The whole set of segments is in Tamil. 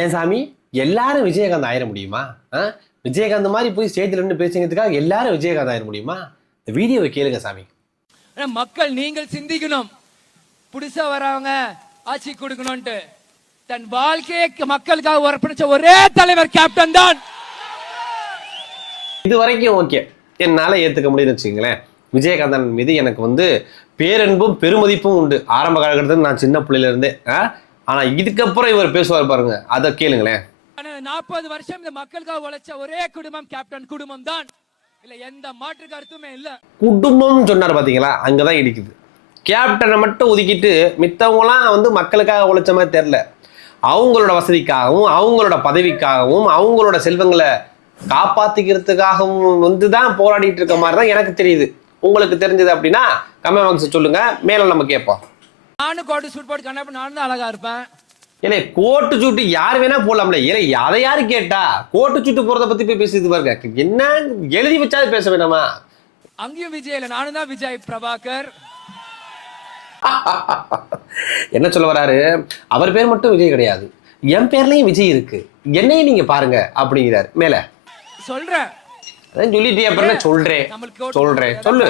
ஏன் சாமி எல்லாரும் விஜயகாந்த் ஆயிட முடியுமா? விஜயகாந்த் மாதிரி போய் ஸ்டேஜ்ல இருந்து பேசுறதுக்காக எல்லாரும் விஜயகாந்த் ஆயிட முடியுமா? இந்த வீடியோவை கேளுங்க சாமி. மக்கள் நீங்கள் சிந்திக்கணும், புதுசா வரவங்க ஆட்சி கொடுக்கணும்ட்டு. தன் வாழ்க்கையை மக்களுக்காக அர்ப்பணிச்ச ஒரே தலைவர் கேப்டன் தான். இது வரைக்கும் ஓகே, என்னால ஏத்துக்க முடியும்னு வச்சுங்களேன். விஜயகாந்தன் மீது எனக்கு பேரன்பும் பெருமதிப்பும் உண்டு. ஆரம்ப காலகட்டத்தில் நான் சின்ன பிள்ளையில இருந்தே. ஆனா இதுக்கப்புறம் இவர் பேசுவார் பாருங்க, அதை கேளுங்களேன். 40 வருஷம் இந்த மக்களுக்காக உழைச்ச ஒரே குடும்பம் கேப்டன் குடும்பம் தான். இல்ல எந்த மாற்று கருத்துமே இல்ல. குடும்பம் சொன்னார் பாத்தீங்களா, அங்கதான் இடிக்குது. கேப்டனை மட்டும் ஒதுக்கிட்டு மித்தவங்களாம் மக்களுக்காக உழைச்ச மாதிரி தெரியல. அவங்களோட வசதிக்காகவும் அவங்களோட பதவிக்காகவும் அவங்களோட செல்வங்களை காப்பாத்திக்கிறதுக்காகவும் தான் போராடிட்டு இருக்க மாதிரி தான் எனக்கு தெரியுது. உங்களுக்கு தெரிஞ்சது அப்படின்னா கமெண்ட் பாக்ஸ் சொல்லுங்க, மேல நம்ம கேட்போம். நானும் கோட்டு சூட் போட்டு கண்ணப்ப நானும் தான் அழகா இருப்பேன். ஏலே கோட்டு சூட்டு யார் வேணா போடலாம்ல. ஏலே அதை யாரு கேட்டா? கோட்டு சூட்டு போறத பத்தி போய் பேசிட்டு பாருங்க. என்ன எழுதி வச்சாது பேச வேணாமா? அங்கேயும் விஜய் இல்ல, நானும் தான் விஜய் பிரபாகர். என்ன சொல்ல வராரு? அவர் பேர் மட்டும் விஜய் கிடையாது, என் பேர்லயும் விஜய் இருக்கு, என்னையும் நீங்க பாருங்க அப்படிங்கிறாரு. மேல சொல்றேன் சொல்லிட்டே அப்புறம் சொல்றேன் சொல்லு.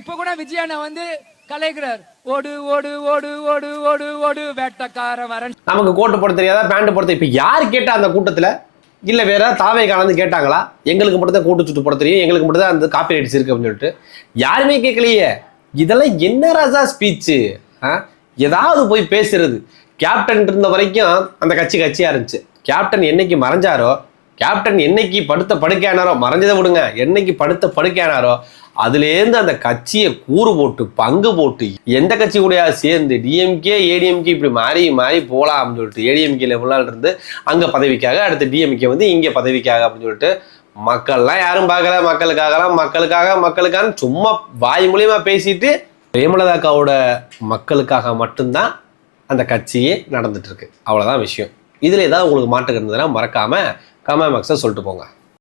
இப்ப கூட விஜய் அண்ணா கலைக்கிறார். ஓடு ஓடு ஓடு ஓடு ஓடு ஓடு வேட்டக்கார வரன். நமக்கு கோட்டு போட தெரியாதா, பேண்ட் போட? இப்ப யாரு கேட்டா அந்த கூட்டத்துல? இல்ல வேற தாவே கலந்து கேட்டாங்களா? எங்களுக்கு மட்டும் தான் கோட்டு சுட்டு போட தெரியும், எங்களுக்கு மட்டும் தான் அந்த காப்பி ரைட்ஸ் இருக்கு அப்படின்னு சொல்லிட்டு யாருமே கேட்கலையே. இதெல்லாம் என்ன ராஜா ஸ்பீச்சு? ஏதாவது போய் பேசுறது. கேப்டன் இருந்த வரைக்கும் அந்த கட்சியா இருந்துச்சு. கேப்டன் என்னைக்கு மறைஞ்சாரோ, கேப்டன் என்னைக்கு படுத்த படுக்கையானாரோ, மறைஞ்சதை விடுங்க, என்னைக்கு படுத்த படுக்கையானாரோ அதுலேருந்து அந்த கட்சியை கூறு போட்டு பங்கு போட்டு எந்த கட்சி கூட சேர்ந்து டிஎம்கே ஏடிஎம்கே இப்படி மாறி மாறி போகலாம் அப்படின்னு சொல்லிட்டு ஏடிஎம்கே லெவலால் இருந்து அங்கே பதவிக்காக, அடுத்து டிஎம்கே இங்கே பதவிக்காக அப்படின்னு சொல்லிட்டு மக்கள்லாம் யாரும் பார்க்கல. மக்களுக்காக சும்மா வாய் மூலியமா பேசிட்டு பிரேமலதாக்காவோட மக்களுக்காக மட்டும்தான் அந்த கட்சியே நடந்துட்டு இருக்கு. அவ்வளோதான் விஷயம். இதில் ஏதாவது உங்களுக்கு மாற்றம் இருந்ததுன்னா மறக்காம கமெண்ட் பாக்ஸில் சொல்லிட்டு போங்க.